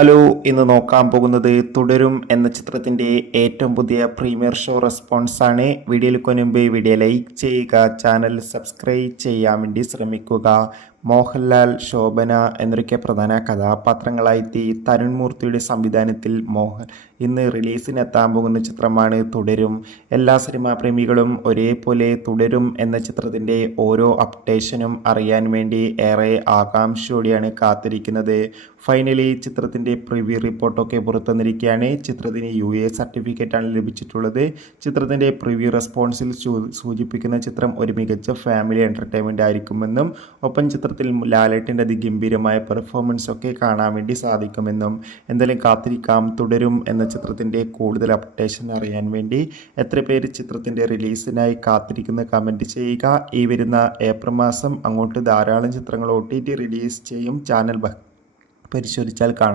Hello, ഇന്ന് നോക്കാൻ പോകുന്നത് തുടരും എന്ന ചിത്രത്തിൻ്റെ ഏറ്റവും പുതിയ പ്രീമിയർ ഷോ റെസ്പോൺസ് ആണ്. വീഡിയോയിൽ മുൻപ് വീഡിയോ ലൈക്ക് ചെയ്യുക, ചാനൽ സബ്സ്ക്രൈബ് ചെയ്യാൻ വേണ്ടി ശ്രമിക്കുക. മോഹൻലാൽ, ശോഭന എന്നൊക്കെ പ്രധാന കഥാപാത്രങ്ങളായി തരുൺ മൂർത്തിയുടെ സംവിധാനത്തിൽ ഇന്ന് റിലീസിനെത്താൻ പോകുന്ന ചിത്രമാണ് തുടരും. എല്ലാ സിനിമാ പ്രേമികളും ഒരേപോലെ തുടരും എന്ന ചിത്രത്തിൻ്റെ ഓരോ അപ്ഡേഷനും അറിയാൻ വേണ്ടി ഏറെ ആകാംക്ഷയോടെയാണ് കാത്തിരിക്കുന്നത്. ഫൈനലി ചിത്രത്തിൻ്റെ പ്രിവ്യൂ റിപ്പോർട്ടൊക്കെ പുറത്തുവന്നിരിക്കുകയാണ്. ചിത്രത്തിന് UA സർട്ടിഫിക്കറ്റാണ് ലഭിച്ചിട്ടുള്ളത്. ചിത്രത്തിൻ്റെ പ്രിവ്യൂ റെസ്പോൺസിൽ സൂചിപ്പിക്കുന്ന ചിത്രം ഒരു മികച്ച ഫാമിലി എൻ്റർടൈൻമെൻ്റ് ആയിരിക്കുമെന്നും ഒപ്പം ചിത്രത്തിൽ ലാലേട്ടൻ്റെ അതിഗംഭീരമായ പെർഫോമൻസ് ഒക്കെ കാണാൻ വേണ്ടി സാധിക്കുമെന്നും. എന്തായാലും കാത്തിരിക്കാം. തുടരും എന്ന ചിത്രത്തിൻ്റെ കൂടുതൽ അപ്ഡേഷൻ അറിയാൻ വേണ്ടി എത്ര പേര് ചിത്രത്തിൻ്റെ റിലീസിനായി കാത്തിരിക്കുന്ന കമൻറ്റ് ചെയ്യുക. ഈ വരുന്ന ഏപ്രിൽ മാസം അങ്ങോട്ട് ധാരാളം ചിത്രങ്ങൾ OTT റിലീസ് ചെയ്യും. ചാനൽ പരിശോധിച്ചാൽ കാണാം.